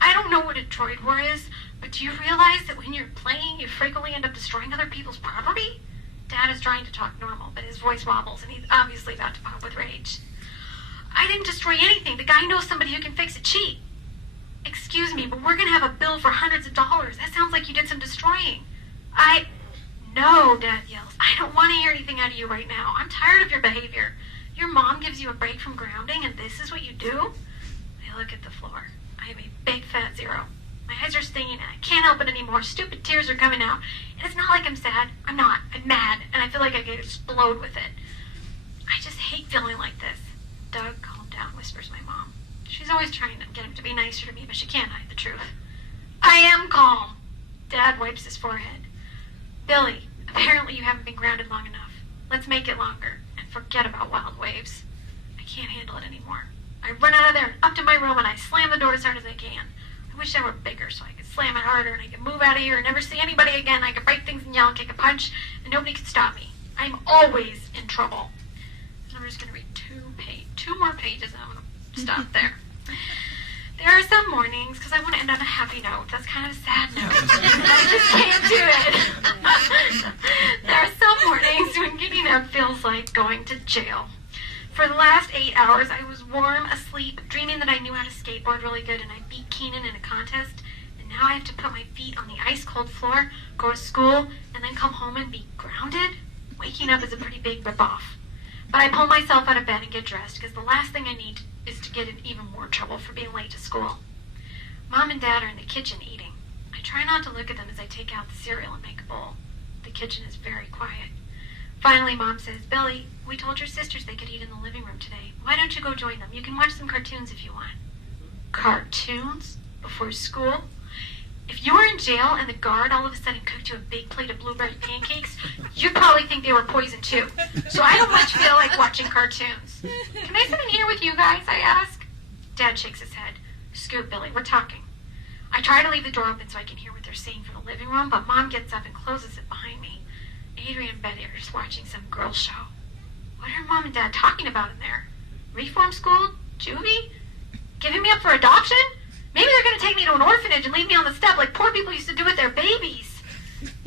I don't know what a droid war is, but do you realize that when you're playing, you frequently end up destroying other people's property? Dad is trying to talk normal, but his voice wobbles, and he's obviously about to pop with rage. I didn't destroy anything. The guy knows somebody who can fix a cheat. Excuse me, but we're going to have a bill for hundreds of dollars. That sounds like you did some destroying. No, Dad yells. I don't want to hear anything out of you right now. I'm tired of your behavior. Your mom gives you a break from grounding, and this is what you do? I look at the floor. I am a big fat zero. My eyes are stinging, and I can't help it anymore. Stupid tears are coming out. And it's not like I'm sad. I'm not. I'm mad, and I feel like I could explode with it. I just hate feeling like this. Doug, calm down, whispers my mom. She's always trying to get him to be nicer to me, but she can't hide the truth. I am calm. Dad wipes his forehead. Billy, apparently you haven't been grounded long enough. Let's make it longer, and forget about wild waves. I can't handle it anymore. I run out of there and up to my room, and I slam the door as hard as I can. I wish I were bigger so I could slam it harder, and I could move out of here and never see anybody again. I could break things and yell and kick a punch, and nobody could stop me. I'm always in trouble. And I'm just going to read two more pages, and I'm going to stop there. There are some mornings, because I want to end on a happy note. That's kind of a sad note. I just can't do it. There are some mornings when getting up feels like going to jail. For the last 8 hours, I was warm, asleep, dreaming that I knew how to skateboard really good, and I beat Keenan in a contest. And now I have to put my feet on the ice-cold floor, go to school, and then come home and be grounded? Waking up is a pretty big rip-off. But I pull myself out of bed and get dressed, because the last thing I need is to get in even more trouble for being late to school. Mom and Dad are in the kitchen eating. I try not to look at them as I take out the cereal and make a bowl. The kitchen is very quiet. Finally, Mom says, Billy, we told your sisters they could eat in the living room today. Why don't you go join them? You can watch some cartoons if you want. Cartoons? Before school? If you were in jail and the guard all of a sudden cooked you a big plate of blueberry pancakes, you'd probably think they were poisoned too. So I don't much feel like watching cartoons. Can I sit in here with you guys, I ask? Dad shakes his head. Scoot, Billy, we're talking. I try to leave the door open so I can hear what they're saying from the living room, but Mom gets up and closes it behind me. Adrian and Betty are just watching some girl show. What are Mom and Dad talking about in there? Reform school? Juvie? Giving me up for adoption? Maybe they're going to take me to an orphanage and leave me on the step like poor people used to do with their babies.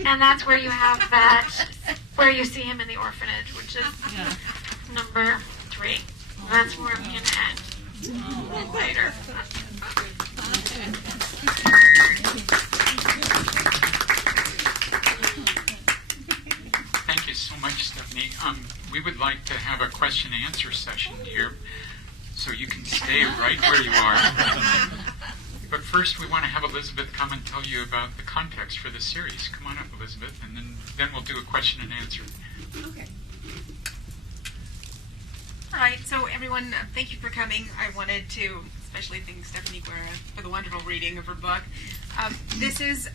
And that's where you have that, where you see him in the orphanage, which is number 3. That's where I'm going to end later. Thank you so much, Stephanie. We would like to have a question and answer session here, so you can stay right where you are. But first, we want to have Elizabeth come and tell you about the context for the series. Come on up, Elizabeth, and then we'll do a question and answer. Okay. All right, so everyone, thank you for coming. I wanted to especially thank Stephanie Guerra for the wonderful reading of her book. This is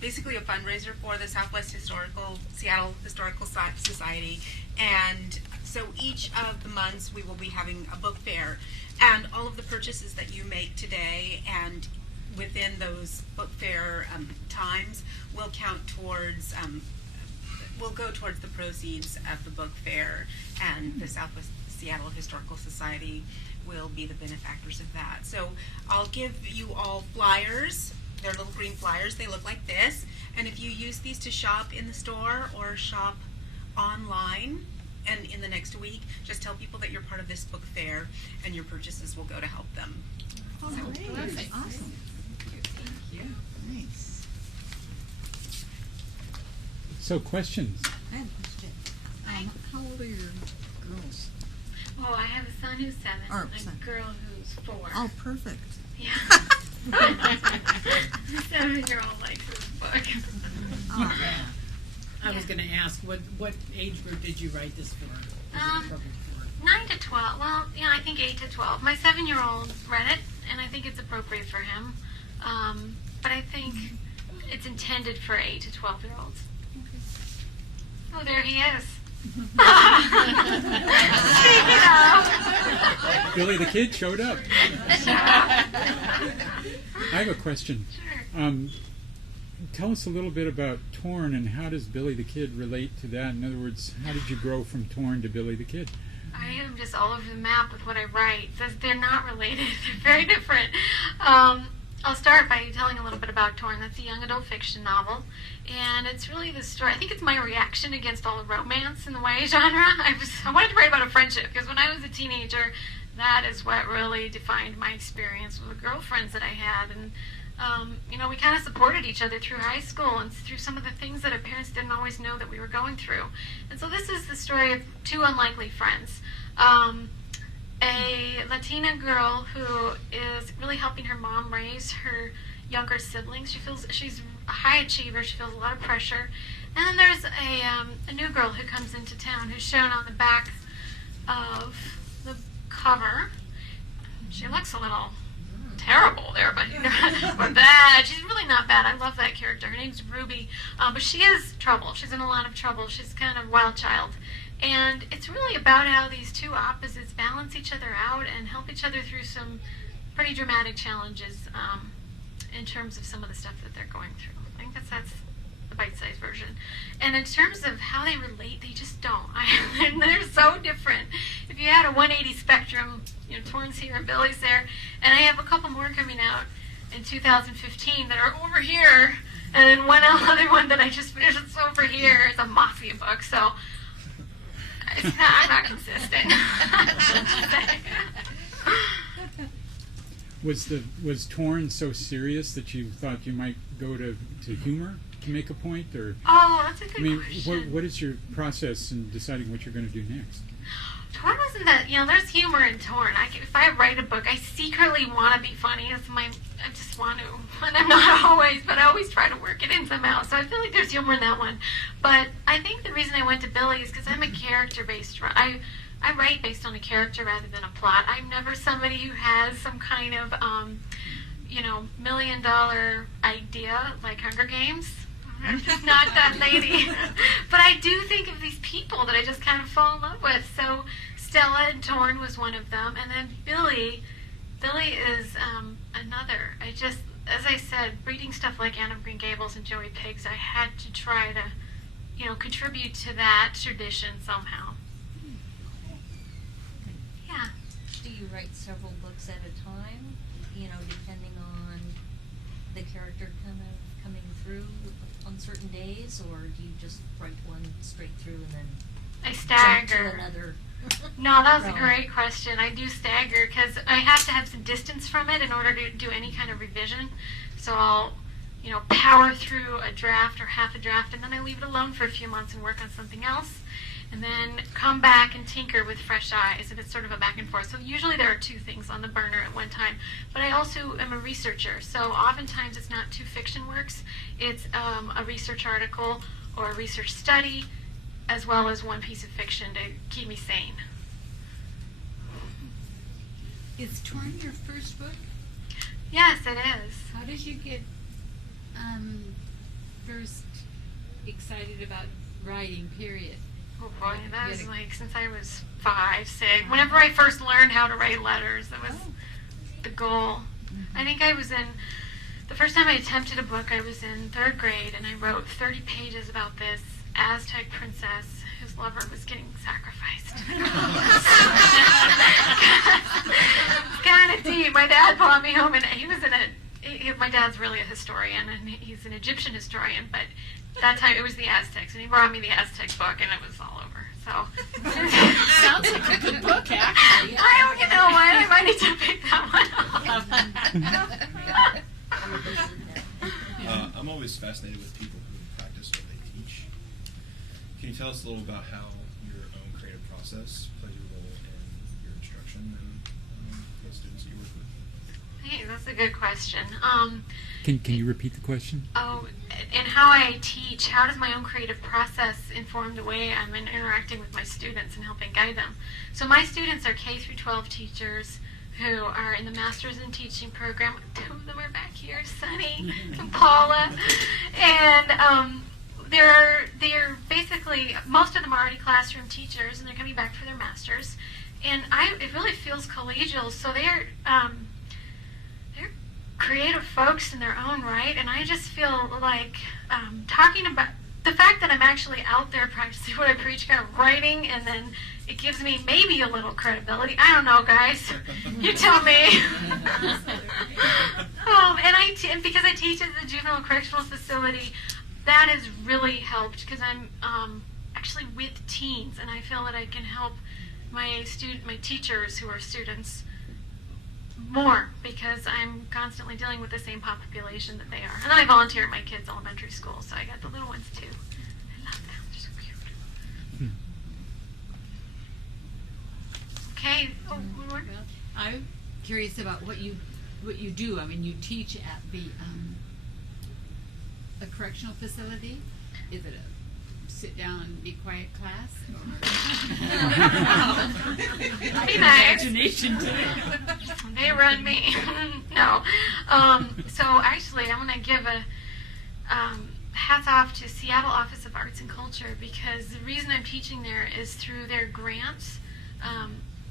basically a fundraiser for the Seattle Historical Society, and so each of the months we will be having a book fair, and all of the purchases that you make today and within those book fair times will count towards will go towards the proceeds of the book fair, and the Southwest Seattle Historical Society will be the benefactors of that. So I'll give you all flyers. They're little green flyers. They look like this, and if you use these to shop in the store or shop online and in the next week, just tell people that you're part of this book fair and your purchases will go to help them. Oh, so, perfect. Awesome. Thank you. Nice. So, questions? I have a question. How old are your girls? Oh, I have a son who's 7 and a girl who's 4. Oh, perfect. Yeah. 7-year-old likes this book. Oh. I was going to ask, what age group did you write this for? 9 to 12. Well, yeah, I think 8 to 12. My 7-year-old read it, and I I think it's appropriate for him. But I think it's intended for 8 to 12-year-olds. Oh, there he is. Billy the Kid showed up. I have a question. Sure. Tell us a little bit about Torn, and how does Billy the Kid relate to that? In other words, how did you grow from Torn to Billy the Kid? I am just all over the map with what I write. They're not related. They're very different. I'll start by telling a little bit about Torn. That's a young adult fiction novel, and it's really the story. I think it's my reaction against all the romance in the YA genre. I wanted to write about a friendship, because when I was a teenager, that is what really defined my experience with the girlfriends that I had. And we kind of supported each other through high school and through some of the things that our parents didn't always know that we were going through. And so this is the story of two unlikely friends. A Latina girl who is really helping her mom raise her younger siblings. She feels she's a high achiever. She feels a lot of pressure. And then there's a new girl who comes into town, who's shown on the back of the cover. She looks a little terrible there, but bad. She's really not bad. I love that character. Her name's Ruby, but she is trouble. She's in a lot of trouble. She's kind of a wild child. And it's really about how these two opposites balance each other out and help each other through some pretty dramatic challenges in terms of some of the stuff that they're going through. I think that's the bite-sized version. And in terms of how they relate, they just don't. They're so different. If you had a 180 spectrum, Torn's here and Billy's there, and I have a couple more coming out in 2015 that are over here, and then one other one that I just finished that's over here. It's a mafia book, so I'm not consistent. Was Torn so serious that you thought you might go to humor to make a point, or? Oh, that's a good question. What is your process in deciding what you're going to do next? Torn wasn't that, there's humor in Torn. If I write a book, I secretly want to be funny. I just want to. And I'm not always, but I always try to work it in somehow. So I feel like there's humor in that one. But I think the reason I went to Billy is because I'm a character-based writer. I write based on a character rather than a plot. I'm never somebody who has some kind of, $1 million idea like Hunger Games. I'm just not that lady. But I do think of these people that I just kind of fall in love with. So Stella and Torn was one of them. And then Billy is another. As I said, reading stuff like Anne of Green Gables and Joey Pigs, I had to try to, contribute to that tradition somehow. Yeah. Do you write several books at a time, depending on the character kind of coming through on certain days, or do you just write one straight through and then I stagger. jump to another? No, that was a No. great question. I do stagger because I have to have some distance from it in order to do any kind of revision. So I'll, power through a draft or half a draft, and then I leave it alone for a few months and work on something else, and then come back and tinker with fresh eyes, and it's sort of a back and forth. So usually there are two things on the burner at one time. But I also am a researcher, so oftentimes it's not two fiction works. It's a research article or a research study, as well as one piece of fiction to keep me sane. Is Torn your first book? Yes, it is. How did you get first excited about writing, period? Oh boy, that was like since I was 5, 6. Whenever I first learned how to write letters, that was the goal. I think the first time I attempted a book, I was in 3rd grade, and I wrote 30 pages about this Aztec princess whose lover was getting sacrificed. It's kind of deep. My dad brought me home, and my dad's really a historian, and he's an Egyptian historian, but that time it was the Aztecs, and he brought me the Aztec book, and it was all over. So Sounds like a good book, actually. I don't know why I might need to pick that one up. I'm always fascinated with people who practice what they teach. Can you tell us a little about how your own creative process plays a role in your instruction and the students that you work with? Hey, that's a good question. Can you repeat the question? And how I teach, how does my own creative process inform the way I'm interacting with my students and helping guide them? So my students are K through 12 teachers who are in the Masters in Teaching program. 2 of them are back here, Sunny and Paula. And they're basically, most of them are already classroom teachers, and they're coming back for their Masters. And it really feels collegial. So they're creative folks in their own right, and I just feel like talking about the fact that I'm actually out there practicing what I preach, kind of writing, and then it gives me maybe a little credibility. I don't know, guys. You tell me. And because I teach at the juvenile correctional facility, that has really helped because I'm actually with teens, and I feel that I can help my teachers who are students more because I'm constantly dealing with the same population that they are. And then I volunteer at my kids' elementary school, so I got the little ones too. I love them. They're so cute. Okay. Oh, one more. I'm curious about what you do. I mean, you teach at a correctional facility. Is it a sit down and be quiet class? Be nice. Imagination too. They run me. No. So actually, I want to give a hats off to Seattle Office of Arts and Culture because the reason I'm teaching there is through their grants.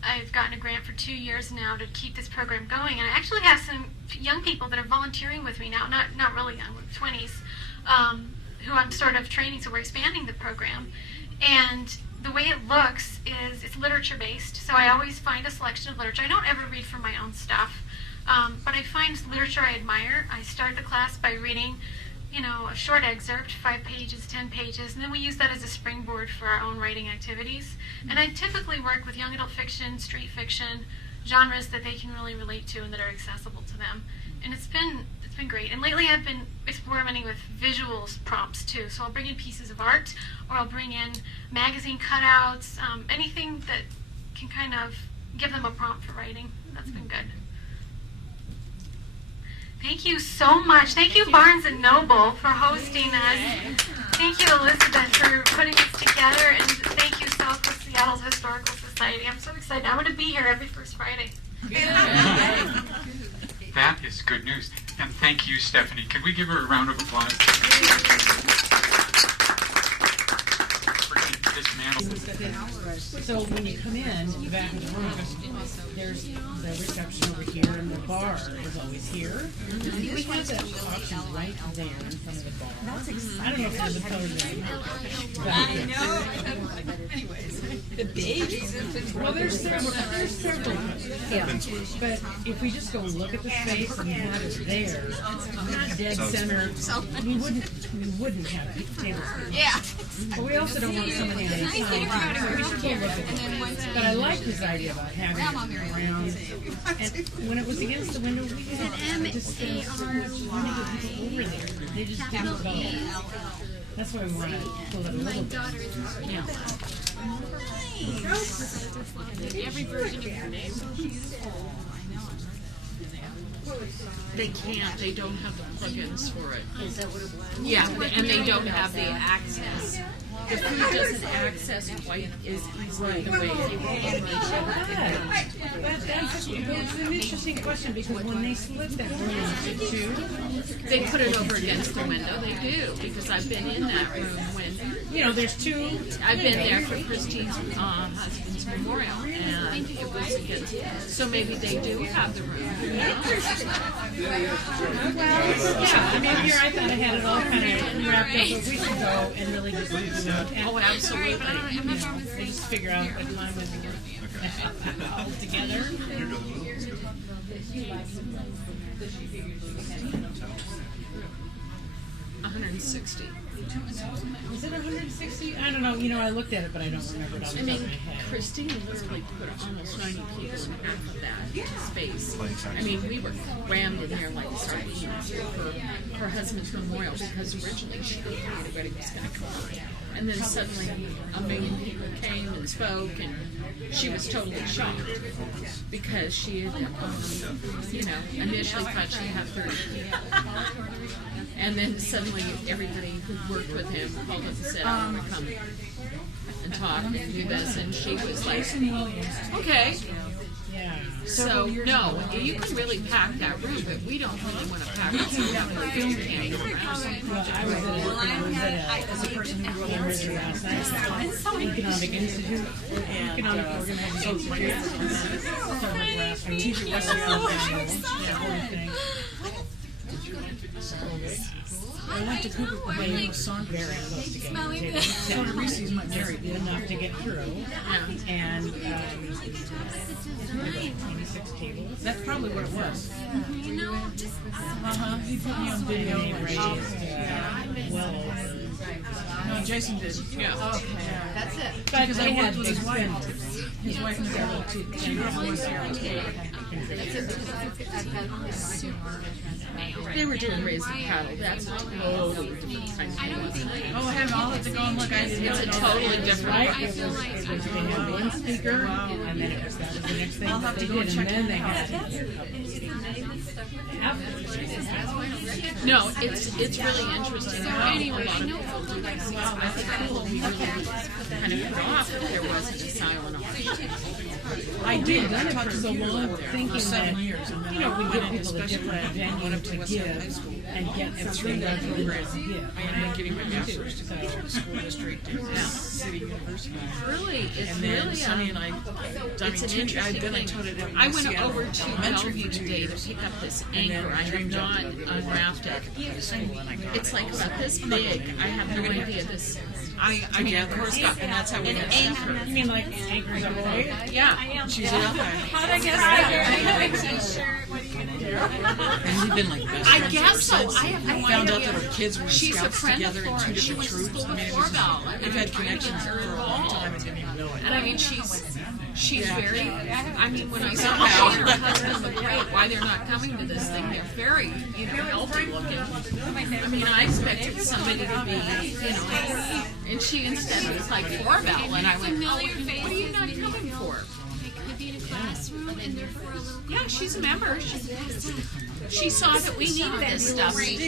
I've gotten a grant for 2 years now to keep this program going, and I actually have some young people that are volunteering with me now, not really young, 20s, who I'm sort of training, so we're expanding the program. And the way it looks is it's literature-based, so I always find a selection of literature. I don't ever read from my own stuff, but I find literature I admire. I start the class by reading, a short excerpt, 5 pages, 10 pages, and then we use that as a springboard for our own writing activities. And I typically work with young adult fiction, street fiction, genres that they can really relate to and that are accessible to them. And it's been great. And lately I've been experimenting with visuals prompts too. So I'll bring in pieces of art, or I'll bring in magazine cutouts, anything that can kind of give them a prompt for writing. That's been good. Thank you so much. Thank you, Barnes Noble, for hosting us. Thank you, Elizabeth, for putting this together. And thank you, Southwest Seattle's Historical Society. I'm so excited. I'm going to be here every first Friday. That is good news. And thank you, Stephanie. Can we give her a round of applause? So when you come in, the back of the room, there's the reception over here, and the bar is always here. We have that option right there in front of the bar. That's exciting. I don't know if there's a color there. I know. Anyways, the beige. Well, there's several. Yeah. But if we just go and look at the space and have it there, dead center, we wouldn't have tables. Yeah. But we also don't want somebody to we should go look at it. But I like this idea about having it around. And when it was against the window, we had just want to get people over there. They just didn't go. That's why we want to pull it a little bit. Yeah. Every version of your name. They can't. They don't have the plugins for it. Is that what it was? Yeah, and they don't have the access. The food doesn't access quite as easily the way it That's an interesting question because when they split that room into two, they put it over against the window. They do because I've been in that room when there's two. I've been there for Christine's husband's memorial, and it was against. So maybe they do have the room. Yeah, I mean, here I thought I had it all kind of wrapped up, but we should go and really just do that. Oh, absolutely. Just figure out what time is all together. 160. Is it 160? I don't know. I looked at it, but I don't remember it off the top of my head. Christine literally put almost 90 people in half of that space. I mean, we were crammed in there like sardines for her husband's memorial because originally she didn't think anybody was going to come on. And then suddenly a million people came and spoke, and she was totally shocked because she had, initially thought she had 30 people. And then suddenly everybody who worked with him called up and said, I want to come and talk and do this. And she was like, okay. Yeah. So, no, you can really pack that room, but we don't really want to pack it. So that way film can't go around. Well, I was as a person who wrote literature last night, Economic Institute, Economic Organizing Institute, I teach at Western Manual, I went to Cooper Pavilion with Son very close to getting the table. Son Reese's my married enough to get through, and 26 tables. That's probably what it was. He put me on video and raised well over. No, Jason did. Yeah. Okay. That's it. Because I worked with his wife. His wife was able to. They were doing raise the cattle. That's a totally different kind of thing. Oh, I have all to go and look. It's a totally different. It was they had one speaker, and then that was the next thing that they did, and then they had. No, it's really interesting. So anyway, I know people do these things. I think cool. We really kind of put off that there wasn't a silent auction. I did. I talked to the long thinking that we give people a different venue to give and get everything done for the gift. I ended up getting my bachelor's degree from the school district at City University. Really, it's and then really Sonny and I, I went over to Bellevue today to pick up this anchor. I have not unwrapped it. It's like about this big. I have no idea this. I mean, of course, and that's how we got anchor. You mean like anchors up there? Yeah. She's out there. How'd I get out of here? What are you going to do? And we've been like best I friends guess so. since. I have no idea. Found out that our kids were She's scouts a friend together in of two Florence. She different went to troops. school I mean, with Forbell. we've had connections for a long time and didn't even know it. And I mean, she's very, I mean, when I saw her and her husband look great, why they're not coming to this thing, they're very, healthy looking. I mean, I expected somebody to be, and she instead was like Forbell, and I went, what are you not coming for? Could be in a classroom and therefore a little. Yeah, she's a member. She saw that we needed this stuff. Great.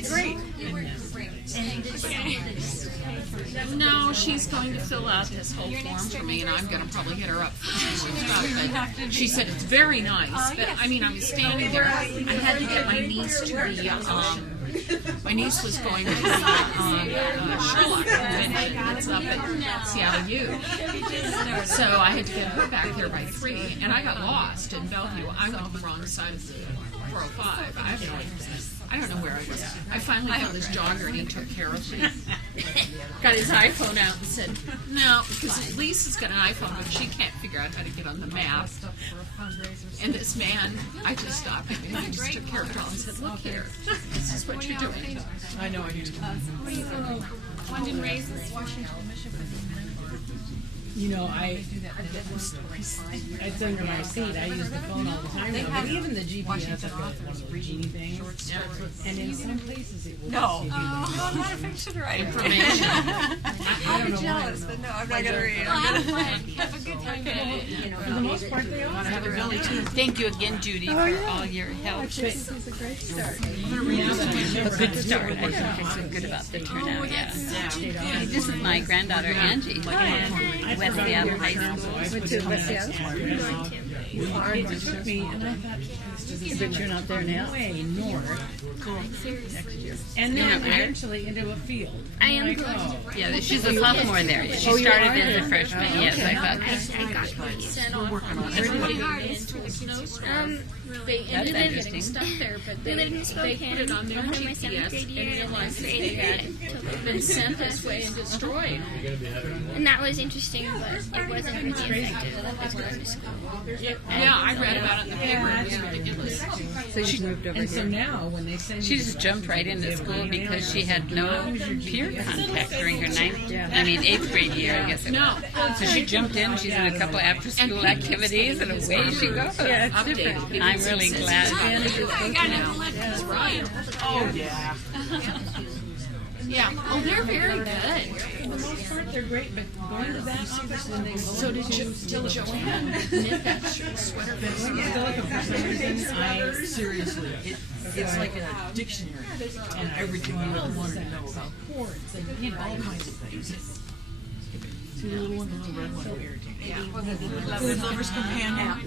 No, she's going to fill out this whole form for me, and I'm going to probably hit her up for some stuff. But she said it's very nice. But I mean, I was standing there. I had to get my niece to the. My niece was going to the Sherlock convention that's up at Seattle U. So I had to get her back there by 3, and I got lost in Bellevue. I went on the wrong side of the 405. I don't know where I was. I finally found this jogger, and he took care of me. Got his iPhone out and said, no, because Lisa's got an iPhone, but she can't figure out how to get on the map. And this man, I just stopped him, and he just took care of it all and said, look here, this is what you're doing. I know I do. London raises Washington. You know, it's under my seat. I use the phone all the time now. But even the GPS, I've got one of those genie things. And in some places it will No. give you I'm not a fiction writer. Information. I'll be jealous, but no, I'm not going to read. I'm gonna Have a good time. For the most part, they are. Thank you again, Judy, for all your help. This is a great start. A good start. I think I feel good about the turnout. Yeah. This is my granddaughter Angie. West Seattle High School. Went to West Seattle. It took me, and I thought, Is there turnout there now? way north. And then eventually into a field. I am like, oh. Yeah, she's a sophomore there. She started as a freshman. Yes, I thought. I got really hard into the snowstorm. They ended in stuff there, but they put it on their GPS and realized that they had been sent this way and destroyed. And that was interesting, but it wasn't really effective as going to school. Yeah, I read about it in the paper. It was ridiculous. So she moved over And here. so now, when they send She you just jumped right into school because she had no peer contact during her 8th grade year, I guess it was. So she jumped in, she's in a couple of after-school activities, and away she goes. Yeah, it's different. I'm really glad. I got an electric ride. Oh, yeah. Yeah. Oh, they're very good. For the most part, they're great, but going to that office when they go So did Joanne knit that sweater vest? Seriously, it's like a dictionary and everything you really wanted to know about chords and, all kinds of things. See the little one, the little red one? Yeah. Food Lover's Companion.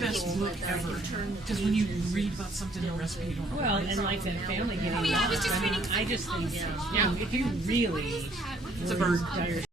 Best book ever. Because when you read about something in a recipe, you don't know. Well, and like that family getting Oh, yeah, I was lost. just reading I just think, something if you really It's a bird. dire